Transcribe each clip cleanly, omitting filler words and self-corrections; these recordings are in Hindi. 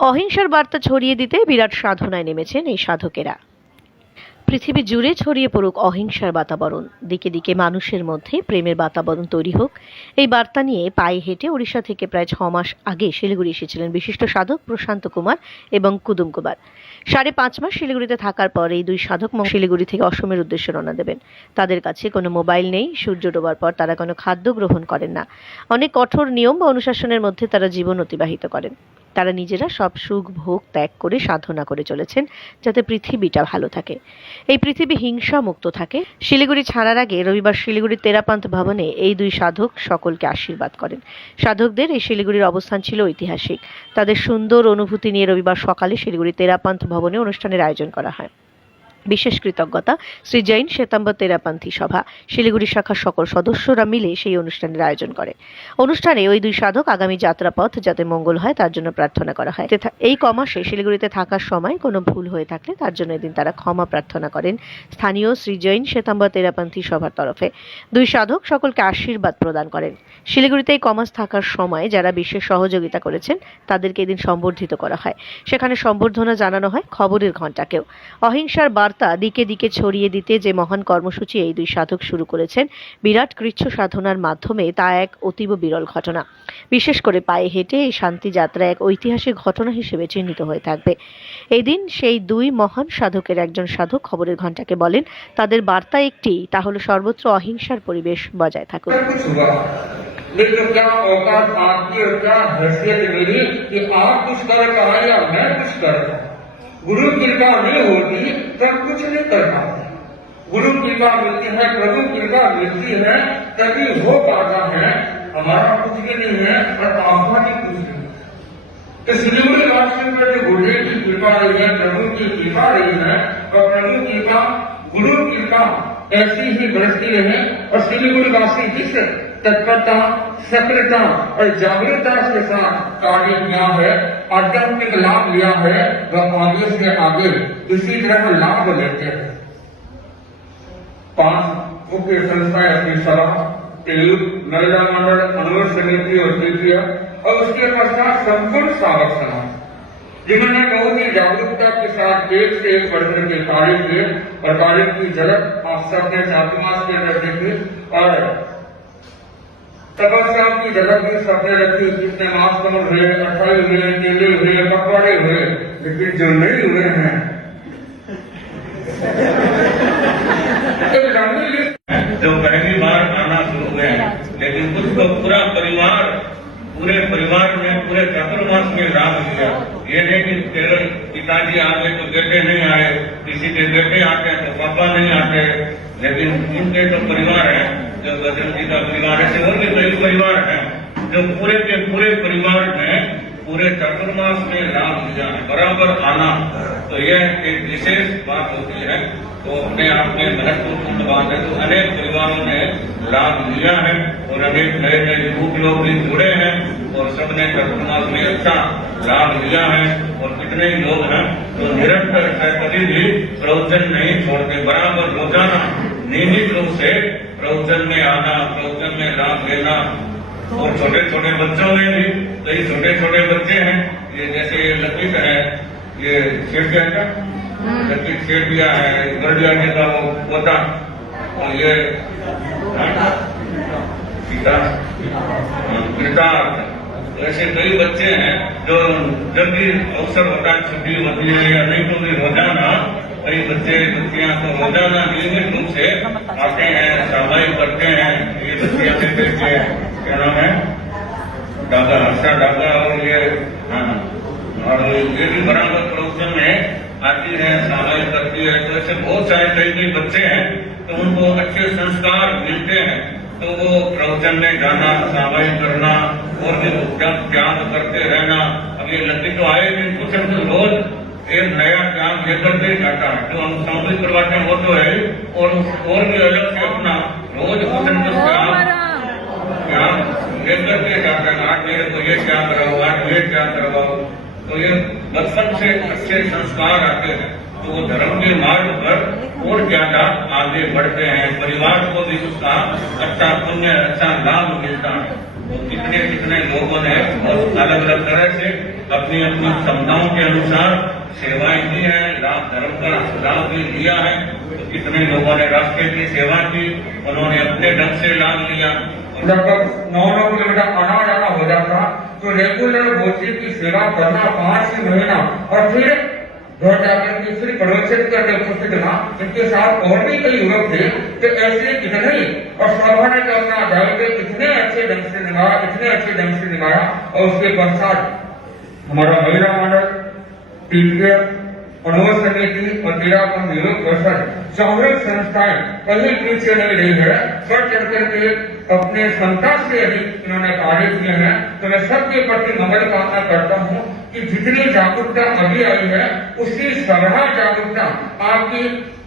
অহিংসার বার্তা ছড়িয়ে দিতে বিরাট সাধনায় নেমেছেন এই সাধকেরা। পৃথিবী জুড়ে ছড়িয়ে পড়ুক অহিংসার বাতাবরণ, দিকে দিকে মানুষের মধ্যে প্রেমের বাতাবরণ তৈরি হোক, এই বার্তা নিয়ে পায়ে হেঁটে ওড়িশা থেকে প্রায় 6 মাস আগে শিলিগুড়ি এসেছিলেন বিশিষ্ট সাধক প্রশান্ত কুমার এবং কুদুম কুমার। 5.5 মাস শিলিগুড়িতে থাকার পর এই দুই সাধক শিলিগুড়ি থেকে অসমের উদ্দেশ্যে রওনা দেবেন। তাদের কাছে কোনো মোবাইল নেই, সূর্য ডোবার পর তারা কোনো খাদ্য গ্রহণ করেন না। অনেক কঠোর নিয়ম বা অনুশাসনের মধ্যে তারা জীবন অতিবাহিত করেন। তারা নিজেরা সব সুখ ভোগ ত্যাগ করে সাধনা করে চলেছেন যাতে পৃথিবীটা ভালো থাকে, এই পৃথিবী হিংসা মুক্ত থাকে। শিলিগুড়ি ছাড়ার আগে রবিবার শিলিগুড়ির তেরাপান্থ ভবনে এই দুই সাধক সকলকে আশীর্বাদ করেন। সাধকদের এই শিলিগুড়ির অবস্থান ছিল ঐতিহাসিক। তাদের সুন্দর অনুভূতি নিয়ে রবিবার সকালে শিলিগুড়ি তেরাপান্থ ভবনে অনুষ্ঠানের আয়োজন করা হয়। বিশেষ কৃতজ্ঞতা শ্রী জৈন শ্বেতাম্বর তেরাপান্থী সভা শিলিগুড়ি শাখার সকল সদস্যরা মিলে সেই অনুষ্ঠানের আয়োজন করে। অনুষ্ঠানে ওই দুই সাধক আগামী যাত্রাপথ যাতে মঙ্গল হয় তার জন্য প্রার্থনা করা হয়। এই কমাসে শিলিগুড়িতে থাকার সময় কোনো ভুল হয়ে থাকলে তার জন্য এদিন তারা ক্ষমা প্রার্থনা করেন স্থানীয় শ্রী জৈন শ্বেতাম্বর তেরাপান্থী সভার তরফে। দুই সাধক সকলকে আশীর্বাদ প্রদান করেন। শিলিগুড়িতে এই কমাস থাকার সময় যারা বিশেষ সহযোগিতা করেছেন তাদেরকে এদিন সম্বর্ধিত করা হয়। সেখানে সম্বর্ধনা জানানো হয় খবরের ঘণ্টাকেও। অহিংসার বার্তা দিকে দিকে ছড়িয়ে দিতে যে মহান কর্মসূচি এই দুই সাধক শুরু করেছেন বিরাট কৃচ্ছ সাধনার মাধ্যমে, তা এক অতীব বিরল ঘটনা। বিশেষ করে পায়ে হেঁটে এই শান্তি যাত্রা এক ঐতিহাসিক ঘটনা হিসেবে চিহ্নিত হয়ে থাকবে। এই দিন সেই দুই মহান সাধকের একজন সাধক খবরের ঘণ্টাকে বলেন তাদের বার্তা একটি, তা হলো সর্বত্র অহিংসার পরিবেশ বজায় থাকুক। लेकिन क्या औकात आपकी और क्या हैसियत मेरी कि आप कुछ कर पाए या मैं कुछ कर पाऊं। गुरु कृपा नहीं होती तब कुछ नहीं कर पाते। गुरु कृपा मिलती है, प्रभु कृपा मिलती है, तभी हो पाता है। हमारा कुछ भी नहीं है और आपका भी कुछ नहीं। तो सिलीगुड़ी राष्ट्र पर जो गुरु की कृपा रही है, प्रभु की कृपा रही है, और प्रभु कृपा गुरु कृपा ऐसी ही बरसती रहे। और सिलीगुड़ी वासी जिस तत्परता, सक्रियता और जागरूकता के साथ कार्य किया है, आध्यात्मिक लाभ लिया है, वह आगे से आगे इसी तरह लाभ लेते हैं। 5 मुख्य संस्थाएं अपनी सभा, तेलुग महिला मंडल, अनुरोध समिति और तृतीय, और उसके पश्चात संपूर्ण साधक समाज, जिन्होंने बहुत ही जागरूकता के साथ एक से एक बढ़कर के कार्य किए और कार्य की झलक आप सबने चातुर्मास के अंदर देखी और तपस्या की झलक भी सबने रखी। जिसने मांस कमल हुए, अठाई हुए, केले हुए, पकवाड़े हुए, लेकिन जो नहीं हुए हैं जो पहली बार आना शुरू हुए हैं, लेकिन कुछ तो पूरे परिवार में पूरे चातुर्मास में लाभ लिया। ये नहीं कि केवल पिताजी आ गए तो बेटे नहीं आए, किसी के बेटे आते हैं तो पापा नहीं आते, लेकिन इनके तो परिवार है, जो गजन जी का परिवार है, और भी कई परिवार है जो पूरे के पूरे परिवार में पूरे चातुर्मास में लाभ लिया है, बराबर आना। तो यह एक विशेष बात होती है, तो अपने आप में महत्वपूर्ण बात है। तो अनेक परिवारों ने लाभ लिया है और अनेक नए नए युवक लोग भी जुड़े हैं और सबने चातुर्मास में अच्छा लाभ लिया है। और कितने ही लोग हैं जो निरंतर कभी भी प्रवचन नहीं छोड़ते, बराबर रोजाना नियमित रूप से प्रवचन में आना, प्रवचन में लाभ लेना। और छोटे छोटे बच्चों में भी कई छोटे छोटे बच्चे हैं, ये जैसे ललित है, ये शेठ क्या है, ललित शेठ दिया है, गढ़िया जी का वो पोता, और ये पिता, ऐसे कई बच्चे हैं जो जब भी अवसर होता है, छुट्टी होती है या नहीं तो भी रोजाना कई बच्चे बच्चियां तो रोजाना नियमित रूप से आते हैं, सामायिक करते हैं। ये बच्चियां के क्या नाम है, डागा, हर्षा डागा, और ये और ये भी बराबर प्रवचन में आती है, सामायिक करती है। तो ऐसे बहुत सारे कई बच्चे हैं तो उनको अच्छे संस्कार मिलते हैं, तो वो प्रवचन में जाना, सामायिक करना और भी ज्ञान करते रहना। अब ये लड़की तो आए दिन कुछ रोज एक नया ज्ञान लेकर के जाता है, जो हम सामूहिक करवाते हैं वो तो है, और भी अलग से अपना रोज कुछ ज्ञान लेकर के जाता है। आज मेरे को ये क्या करवाओ, आज ये क्या करवाओ, तो ये बचपन से अच्छे संस्कार आते हैं, तो वो धर्म के मार्ग पर और ज्यादा आगे बढ़ते हैं, परिवार को भी उसका अच्छा पुण्य, अच्छा लाभ मिलता है। कितने कितने लोगों ने अलग अलग तरह से अपनी अपनी क्षमताओं के अनुसार सेवाएं की है, लाभ धर्म का लाभ भी लिया है। तो कितने लोगों ने राष्ट्र की सेवा की, उन्होंने अपने ढंग से लाभ लिया। लगभग 9 किलोमीटर आना जाना हो जाता, तो रेगुलर भोजी की सेवा करना 5 महीना, और फिर घर जाकर के फिर प्रवचन करके उपस्थित था। इनके साथ और भी कई युवक थे, तो ऐसे कितने, और सभा ने अपना दायित्व इतने अच्छे ढंग से निभाया, इतने अच्छे ढंग से निभाया। और उसके पश्चात हमारा महिला मंडल, टीपीएफ, अनुभव समिति और तेरापन विरोध परिषद, सामूहिक संस्थाएं कहीं पीछे नहीं रही है। बढ़ चढ़ करके अपने क्षमता से अधिक इन्होंने कार्य किए हैं। तो मैं सबके प्रति मंगल कामना करता हूँ कि जितनी जागरूकता अभी आई है, उसी सराहा जागरूकता आपकी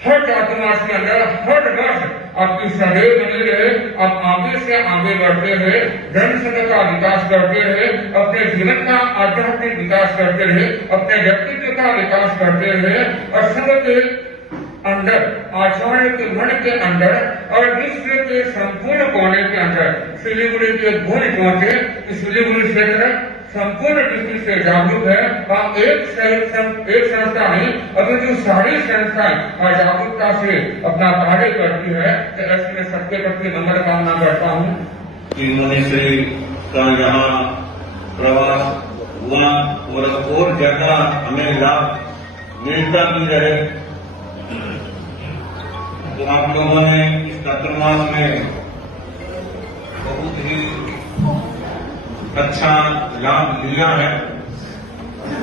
हर चातुर्मास के अंदर हर वर्ष आपकी सदैव बनी रहे। आप आगे से आगे बढ़ते हुए धर्म संघ का विकास करते रहे, अपने जीवन का आध्यात्मिक विकास करते रहे, अपने व्यक्तित्व का विकास करते रहे, और संघ के अंदर, आचार्य के मन के अंदर और विश्व के संपूर्ण कोने के अंदर सिलीगुड़ी के भूल पहुंचे। सिलीगुड़ी क्षेत्र संपूर्ण दृष्टि से जागरूक है, और एक संस्था नहीं, अभी जो सारी संस्थाएं जागरूकता से अपना कार्य करती है। तो ऐसे में सबके प्रति मंगल कामना करता हूँ। मुनिश्री का यहाँ प्रवास हुआ और ज्यादा हमें लाभ मिलता भी रहे। तो आप लोगों ने इस चातुर्मास में बहुत ही अच्छा लाभ लिया है।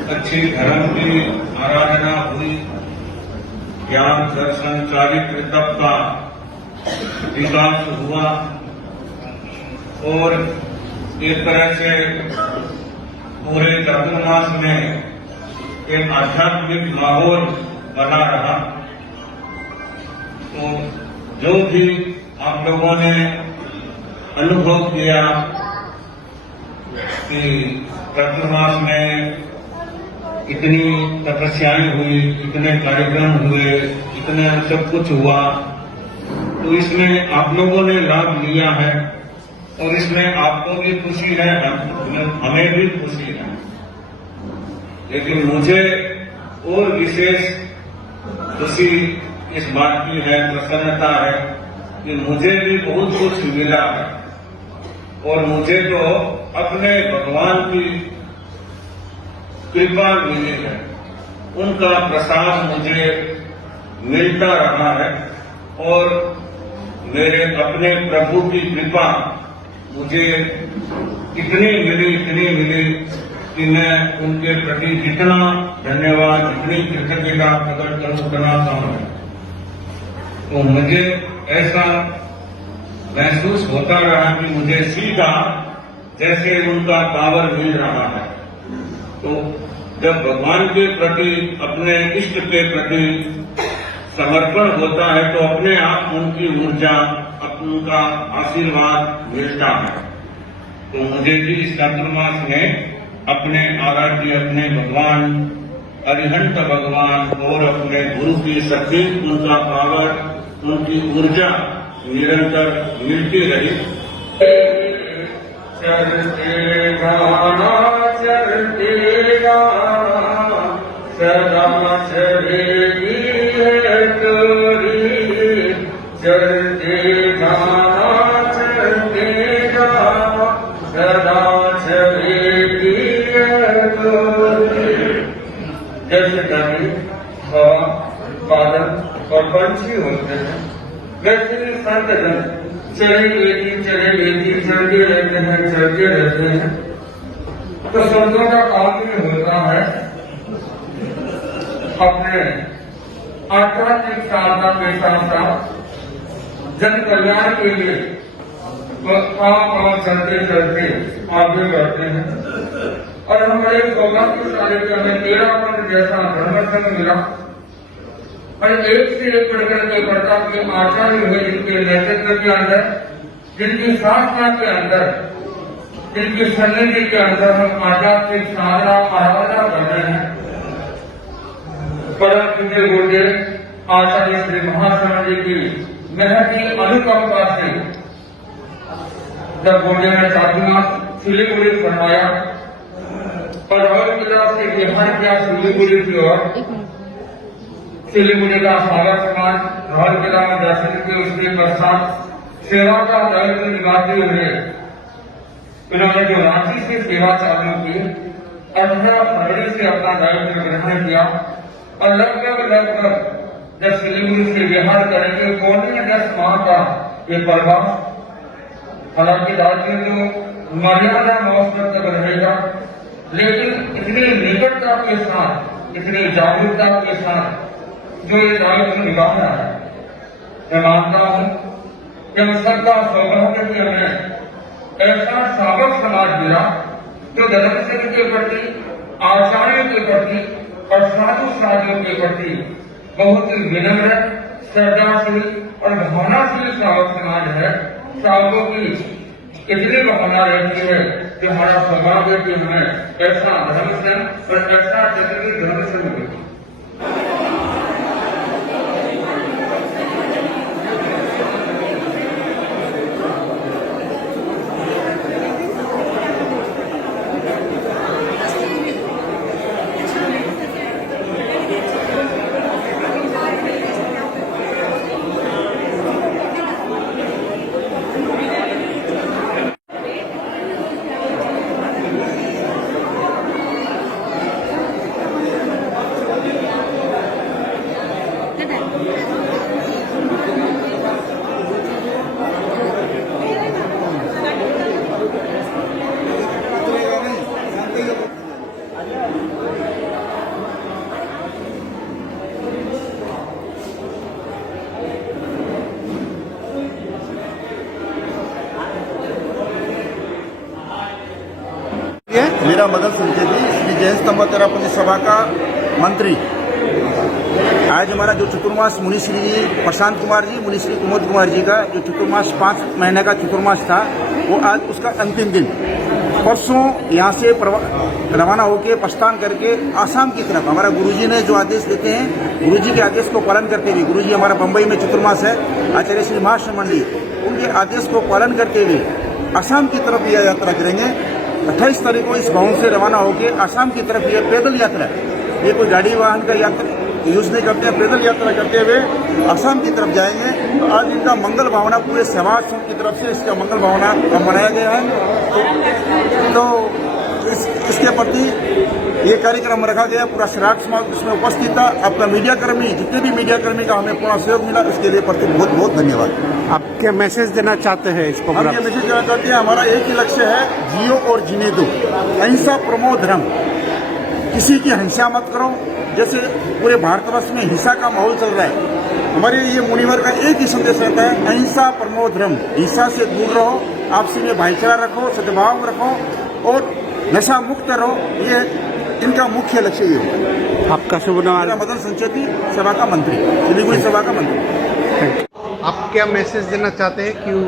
अच्छी धर्म की आराधना हुई, ज्ञान दर्शन चारित्र तप का विकास हुआ, और एक तरह से पूरे चातुर्मास में एक आध्यात्मिक माहौल बना रहा। तो जो भी आप लोगों ने अनुभव किया कि चातुर्मास में इतनी तपस्याएं हुई, इतने कार्यक्रम हुए, इतने सब कुछ हुआ, तो इसमें आप लोगों ने लाभ लिया है, और इसमें आपको भी खुशी है, हमें भी खुशी है। लेकिन मुझे और विशेष खुशी इस बात की है, प्रसन्नता है कि मुझे भी बहुत कुछ मिला है, और मुझे तो अपने भगवान की कृपा मिली है, उनका प्रसाद मुझे मिलता रहा है, और मेरे अपने प्रभु की कृपा मुझे इतनी मिली कि मैं उनके प्रति जितना धन्यवाद, जितनी कृतज्ञता प्रकट करूं उतना कम है। तो मुझे ऐसा महसूस होता रहा कि मुझे सीधा जैसे उनका पावर मिल रहा है। तो जब भगवान के प्रति, अपने इष्ट के प्रति समर्पण होता है, तो अपने आप उनकी ऊर्जा, उनका आशीर्वाद मिलता है। तो मुझे भी इस चातुर्मास में अपने आराध्य, अपने भगवान अरिहंत भगवान और अपने गुरु की शक्ति, उनका पावर, उनकी ऊर्जा निरंतर मिलती रही। चलते गाना सदा चलेगी है तोरी, चलते गाना सदा चलेगी है तोरी। जैसे नदी, हवा, बादल और पंछी होते हैं, वैसे ही संत जन चले लेती चलते रहते हैं। तो संतों का काम ही होता है अपने आध्यात्मिक साधना के साथ साथ जन कल्याण के लिए काम चलते आगे बढ़ते हैं। और हमारे सौभाग्यशाली के हमें 13 पंथ जैसा धर्म संघ मिला, और एक से एक बढ़कर के बढ़ता के आचार्य हुए, जिनके नेतृत्व के अंदर, जिनकी साधना के अंदर, जिनकी सन्निधि के अंदर हम आध्यात्मिक साधना आराधना कर रहे हैं। परम पूज्य गुरुदेव आचार्य श्री महाशरण जी की महती अनुकंपा से जब गुरुदेव ने चातुर्मास सिलीगुड़ी फरमाया, और राउरकेला से बिहार के सिलीगुड़ी की ओर सिलीगुड़ी का सागर समाज राउरकेला में दर्शन के उसके पश्चात सेवा का दायित्व निभाते हुए इन्होंने जो रांची से सेवा चालू की 18 फरवरी से अपना दायित्व ग्रहण किया और लगभग जब सिलीगुड़ी से बिहार करेंगे पौने 10 माह का ये प्रवास। हालांकि राज्य में तो मर्यादा मौसम तक रहेगा, लेकिन इतनी निकटता के साथ इतनी जागरूकता के साथ जो ये दायित्व निभा रहा है, मैं मानता हूं कि हम सबका सौभाग्य कि हमें ऐसा सावक समाज मिला जो धर्म सिंह के प्रति, आचार्यों के प्रति और साधु साधियों के प्रति बहुत ही विनम्र, श्रद्धाशील और भावनाशील सावक समाज है। सावकों की इतनी भावना रहती है कि हमारा सौभाग्य कि हमें ऐसा धर्म सिंह और ऐसा जगह धर्म सिंह मिला। मेरा मदन संचेती श्री जैन स्तंभ तेरापति सभा का मंत्री। आज हमारा जो चतुर्मास मुनिश्री जी प्रशांत कुमार जी, मुनिश्री कुमोद कुमार जी का जो चतुर्मास 5 महीने का चतुर्मास था, वो आज उसका अंतिम दिन। परसों यहाँ से रवाना होकर प्रस्थान करके आसाम की तरफ हमारा गुरुजी ने जो आदेश देते हैं, गुरुजी के आदेश को पालन करते हुए, गुरुजी हमारा बम्बई में चतुर्मास है, आचार्य श्री महाश्र मंडी, उनके आदेश को पालन करते हुए आसाम की तरफ यह यात्रा करेंगे। 28 तारीख को इस भवन से रवाना होकर आसाम की तरफ ये पैदल यात्रा है, ये कोई गाड़ी वाहन का यात्रा यूज नहीं करते हैं, पैदल यात्रा करते हुए आसाम की तरफ जाएंगे। तो आज इनका मंगल भावना पूरे समाज की तरफ से इसका मंगल भावना मनाया गया है। तो इसके प्रति ये कार्यक्रम रखा गया, पूरा श्राद्ध समाज इसमें उपस्थित था। आपका मीडिया कर्मी, जितने भी मीडिया कर्मी का हमें पूरा सहयोग मिला, इसके लिए प्रति बहुत बहुत धन्यवाद। आप क्या मैसेज देना चाहते हैं इस प्रोग्राम? हम ये मैसेज देना चाहते हैं, हमारा एक ही लक्ष्य है, जियो और जीने दो, अहिंसा प्रमो धर्म। किसी की हिंसा मत करो, जैसे पूरे भारतवर्ष में हिंसा का माहौल चल रहा है। हमारे ये मुनिवर का एक ही संदेश रहता है, अहिंसा परमो धर्म, हिंसा से दूर रहो, आपसी में भाईचारा रखो, सद्भाव रखो और नशा मुक्त रहो। ये इनका मुख्य लक्ष्य ये होगा। आपका शुभ नाम? मदन संचेती, सभा का मंत्री, सिलीगुड़ी सभा का मंत्री। आप क्या मैसेज देना चाहते हैं, क्यों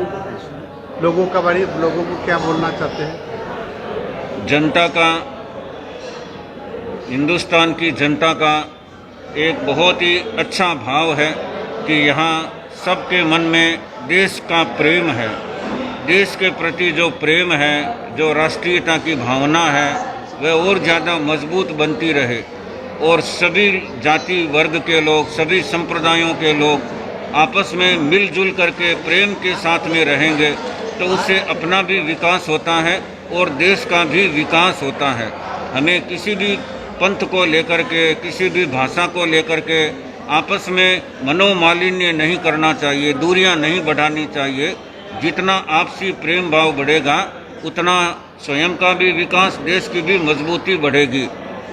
लोगों को क्या बोलना चाहते हैं? जनता का, हिंदुस्तान की जनता का एक बहुत ही अच्छा भाव है कि यहाँ सबके मन में देश का प्रेम है। देश के प्रति जो प्रेम है, जो राष्ट्रीयता की भावना है, वह और ज़्यादा मजबूत बनती रहे और सभी जाति वर्ग के लोग, सभी संप्रदायों के लोग आपस में मिलजुल करके प्रेम के साथ में रहेंगे तो उससे अपना भी विकास होता है और देश का भी विकास होता है। हमें किसी भी पंथ को लेकर के, किसी भी भाषा को लेकर के आपस में मनोमालिन्य नहीं करना चाहिए, दूरियां नहीं बढ़ानी चाहिए। जितना आपसी प्रेम भाव बढ़ेगा उतना स्वयं का भी विकास, देश की भी मजबूती बढ़ेगी।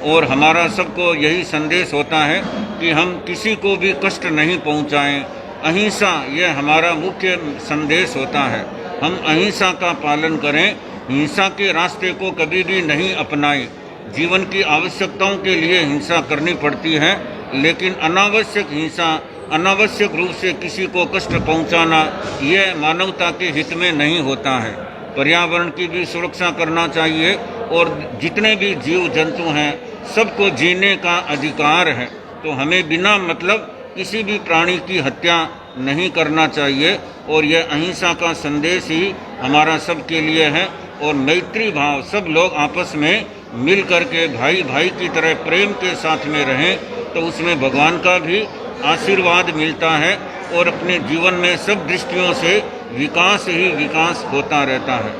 और हमारा सबको यही संदेश होता है कि हम किसी को भी कष्ट नहीं पहुंचाएं। अहिंसा यह हमारा मुख्य संदेश होता है। हम अहिंसा का पालन करें, हिंसा के रास्ते को कभी भी नहीं अपनाएं। जीवन की आवश्यकताओं के लिए हिंसा करनी पड़ती है, लेकिन अनावश्यक हिंसा, अनावश्यक रूप से किसी को कष्ट पहुंचाना, यह मानवता के हित में नहीं होता है। पर्यावरण की भी सुरक्षा करना चाहिए और जितने भी जीव जंतु हैं सबको जीने का अधिकार है। तो हमें बिना मतलब किसी भी प्राणी की हत्या नहीं करना चाहिए और यह अहिंसा का संदेश ही हमारा सबके लिए है। और मैत्री भाव, सब लोग आपस में मिल करके भाई भाई की तरह प्रेम के साथ में रहें तो उसमें भगवान का भी आशीर्वाद मिलता है और अपने जीवन में सब दृष्टियों से विकास ही विकास होता रहता है।